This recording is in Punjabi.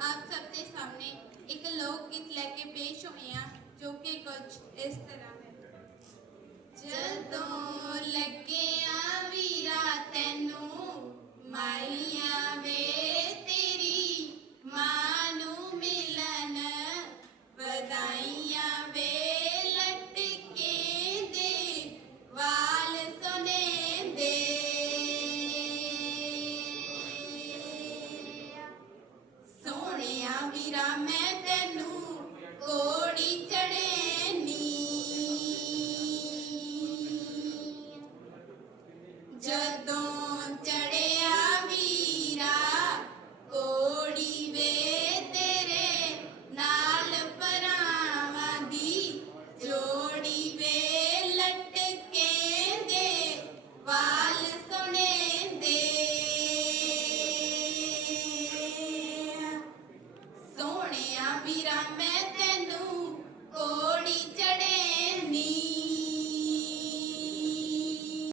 ਅੱਜ ਅਸੀਂ ਆਪ ਸਭ ਦੇ ਸਾਹਮਣੇ ਇੱਕ ਲੋਕ ਗੀਤ ਲੈ ਕੇ ਪੇਸ਼ ਹੋਏ ਹਾਂ ਜਦੋਂ ਚੜਿਆ ਵੀਰਾ, ਕੋੜੀ ਵੇ ਤੇਰੇ ਨਾਲ ਪਰਾਵਾਂ ਦੀ ਜੋੜੀ ਵੇ ਲਟਕੇ ਦੇ, ਵਾਲ ਸੁਣੇ ਦੇ ਸੋਹਣਿਆ ਵੀਰਾ, ਮੈਂ